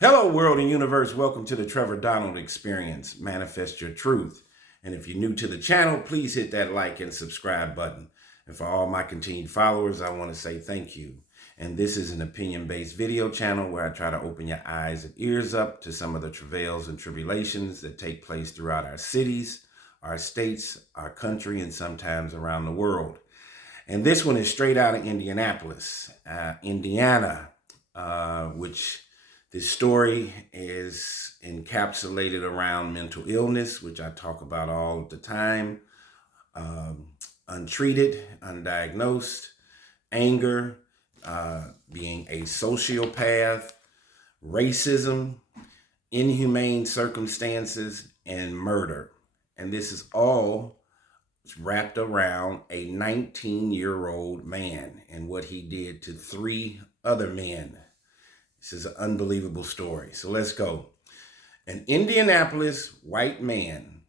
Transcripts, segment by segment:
Hello, world and universe. Welcome to the Trevor Donald Experience. Manifest your truth. And if you're new to the channel, please hit that like and subscribe button. And for all my continued followers, I want to say thank you. And this is an opinion-based video channel where I try to open your eyes and ears up to some of the travails and tribulations that take place throughout our cities, our states, our country, and sometimes around the world. And this one is straight out of Indianapolis, Indiana, which this story is encapsulated around mental illness, which I talk about all of the time, untreated, undiagnosed, anger, being a sociopath, racism, inhumane circumstances, and murder. And this is all wrapped around a 19-year-old man and what he did to 3 other men. This is an unbelievable story. So let's go. An Indianapolis white man,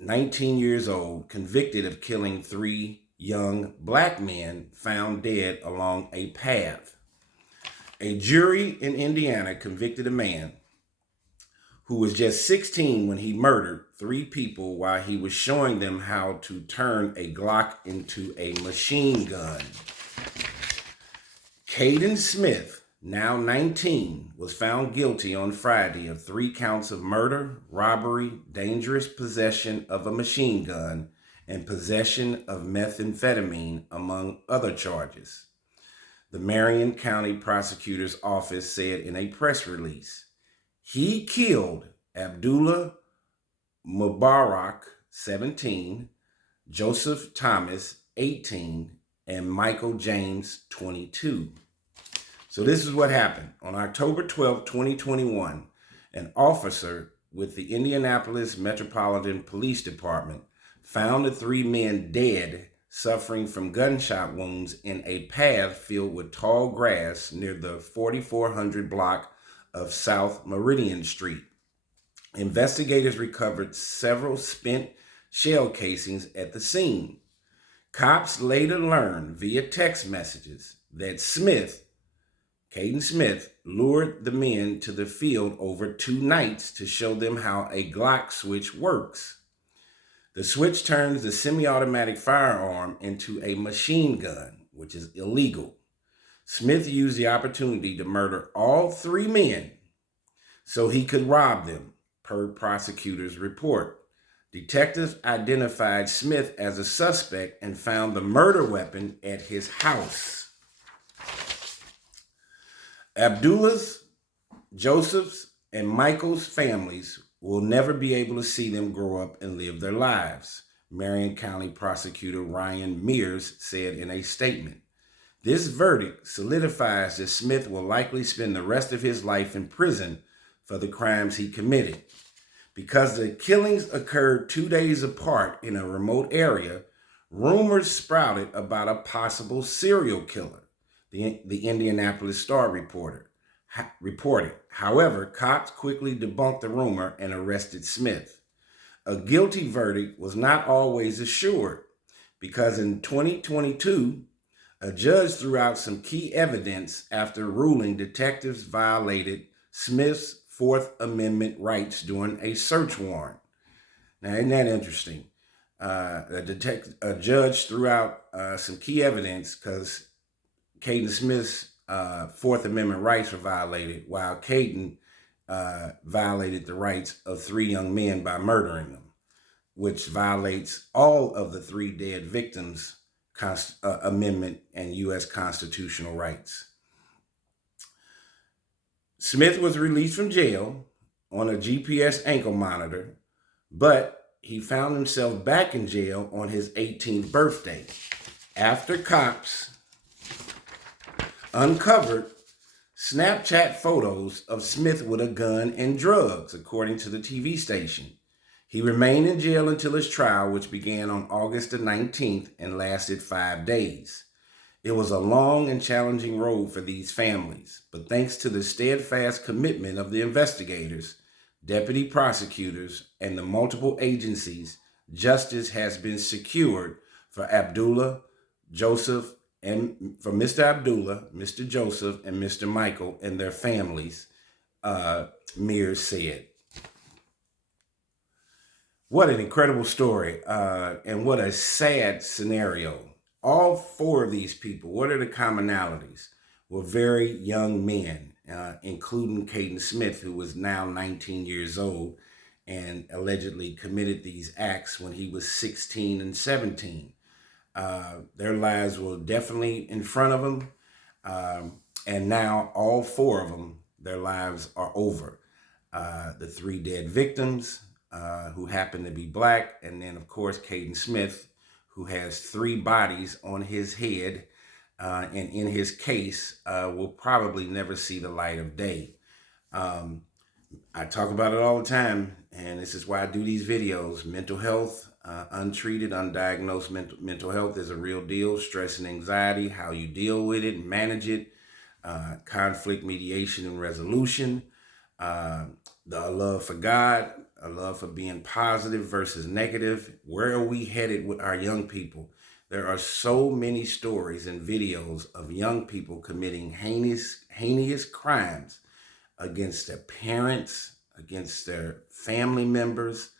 19 years old, convicted of killing 3 young black men found dead along a path. A jury in Indiana convicted a man who was just 16 when he murdered 3 people while he was showing them how to turn a Glock into a machine gun. Caden Smith, now 19, was found guilty on Friday of 3 counts of murder, robbery, dangerous possession of a machine gun, and possession of methamphetamine, among other charges. The Marion County Prosecutor's Office said in a press release, he killed Abdullah Mubarak, 17, Joseph Thomas, 18, and Michael James, 22. So this is what happened. On October 12, 2021, an officer with the Indianapolis Metropolitan Police Department found the 3 men dead, suffering from gunshot wounds in a path filled with tall grass near the 4400 block of South Meridian Street. Investigators recovered several spent shell casings at the scene. Cops later learned via text messages that Caden Smith, lured the men to the field over 2 nights to show them how a Glock switch works. The switch turns the semi-automatic firearm into a machine gun, which is illegal. Smith used the opportunity to murder all 3 men so he could rob them, per prosecutor's report. Detectives identified Smith as a suspect and found the murder weapon at his house. Abdullah's, Joseph's, and Michael's families will never be able to see them grow up and live their lives, Marion County Prosecutor Ryan Mears said in a statement. This verdict solidifies that Smith will likely spend the rest of his life in prison for the crimes he committed. Because the killings occurred 2 days apart in a remote area, rumors sprouted about a possible serial killer, the Indianapolis Star reported. However, cops quickly debunked the rumor and arrested Smith. A guilty verdict was not always assured because in 2022, a judge threw out some key evidence after ruling detectives violated Smith's Fourth Amendment rights during a search warrant. Now, isn't that interesting? A judge threw out some key evidence because Caden Smith's Fourth Amendment rights were violated, while Caden violated the rights of 3 young men by murdering them, which violates all of the 3 dead victims' amendment and U.S. constitutional rights. Smith was released from jail on a GPS ankle monitor, but he found himself back in jail on his 18th birthday after cops uncovered Snapchat photos of Smith with a gun and drugs, according to the TV station. He remained in jail until his trial, which began on August the 19th and lasted 5 days. It was a long and challenging road for these families, but thanks to the steadfast commitment of the investigators, deputy prosecutors, and the multiple agencies, justice has been secured for Abdullah, Joseph, and for Mr. Abdullah, Mr. Joseph, and Mr. Michael and their families Mears said. What an incredible story, and what a sad scenario. All four of these people, what are the commonalities? Were very young men, including Caden Smith, who was now 19 years old and allegedly committed these acts when he was 16 and 17. Their lives were definitely in front of them, and now all four of them, their lives are over. The three dead victims, who happen to be black, and then of course Caden Smith, who has three bodies on his head, and in his case will probably never see the light of day. I talk about it all the time, and this is why I do these videos. Mental health, untreated, undiagnosed mental health is a real deal. Stress and anxiety, how you deal with it, manage it, conflict mediation and resolution, the love for God, a love for being positive versus negative. Where are we headed with our young people? There are so many stories and videos of young people committing heinous crimes against their parents, against their family members,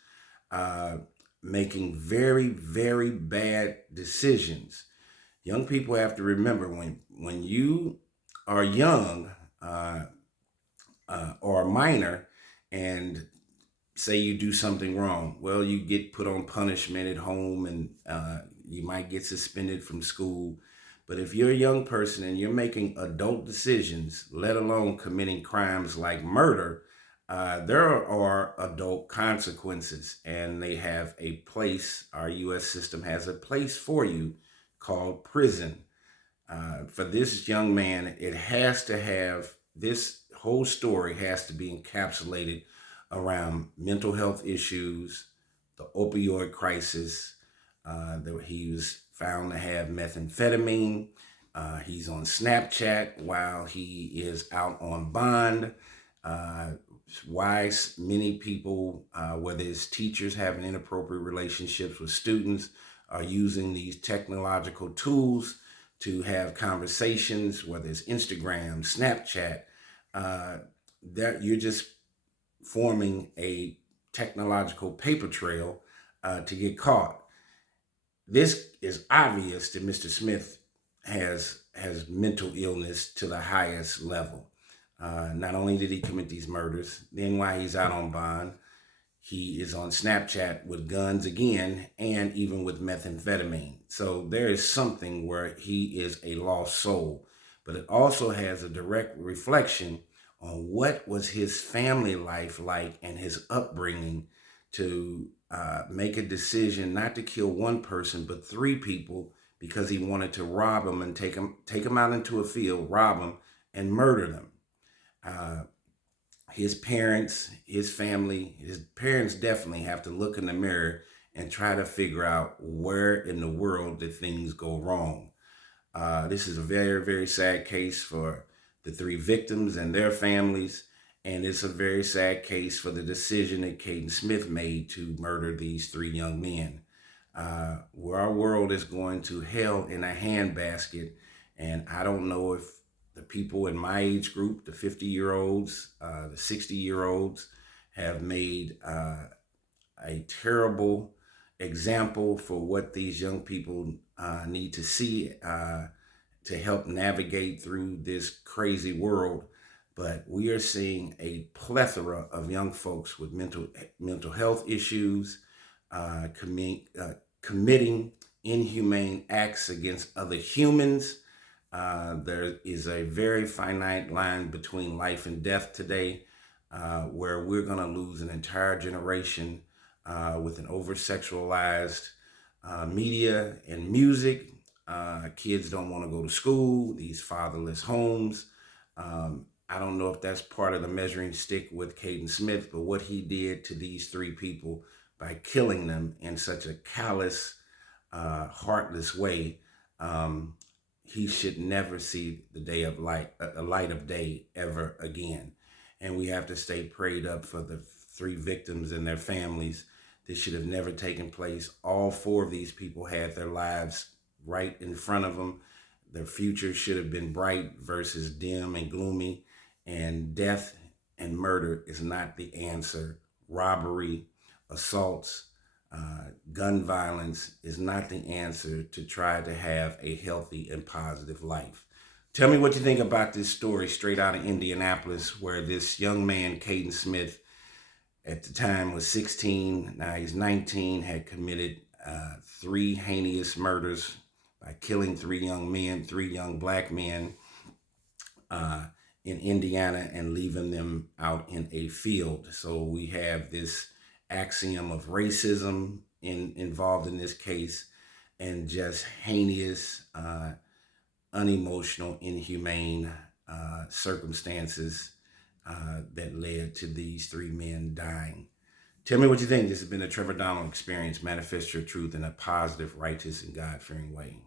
making very, very bad decisions. Young people have to remember, when you are young or a minor and say you do something wrong, well, you get put on punishment at home, and you might get suspended from school. But if you're a young person and you're making adult decisions, let alone committing crimes like murder, there are adult consequences, and they have a place. Our U.S. system has a place for you called prison. For this young man, it has to have, this whole story has to be encapsulated around mental health issues, the opioid crisis. He was found to have methamphetamine. He's on Snapchat while he is out on bond. Why many people, whether it's teachers having inappropriate relationships with students, are using these technological tools to have conversations, whether it's Instagram, Snapchat, that you're just forming a technological paper trail to get caught. This is obvious that Mr. Smith has mental illness to the highest level. Not only did he commit these murders, then while he's out on bond, he is on Snapchat with guns again, and even with methamphetamine. So there is something where he is a lost soul. But it also has a direct reflection on what was his family life like and his upbringing to make a decision not to kill one person, but three people, because he wanted to rob them and take them out into a field, rob them, and murder them. His parents, his family, his parents definitely have to look in the mirror and try to figure out where in the world did things go wrong. This is a very, very sad case for the three victims and their families, and it's a very sad case for the decision that Caden Smith made to murder these three young men. Where our world is going to hell in a handbasket, and I don't know if the people in my age group, the 50-year-olds, the 60-year-olds, have made a terrible example for what these young people need to see to help navigate through this crazy world. But we are seeing a plethora of young folks with mental health issues, committing inhumane acts against other humans. There is a very finite line between life and death today, where we're going to lose an entire generation with an over-sexualized media and music. Kids don't want to go to school, these fatherless homes. I don't know if that's part of the measuring stick with Caden Smith, but what he did to these three people by killing them in such a callous, heartless way, he should never see the day of light, the light of day ever again. And we have to stay prayed up for the three victims and their families. This should have never taken place. All four of these people had their lives right in front of them. Their future should have been bright versus dim and gloomy. And death and murder is not the answer. Robbery, assaults, gun violence is not the answer to try to have a healthy and positive life. Tell me what you think about this story straight out of Indianapolis, where this young man, Caden Smith, at the time was 16, now he's 19, had committed 3 heinous murders by killing 3 young men, 3 young black men uh, in Indiana and leaving them out in a field. So we have this axiom of racism involved in this case, and just heinous, unemotional, inhumane circumstances that led to these 3 men dying. Tell me what you think. This has been the Trevor Donald Experience. Manifest your truth in a positive, righteous, and God-fearing way.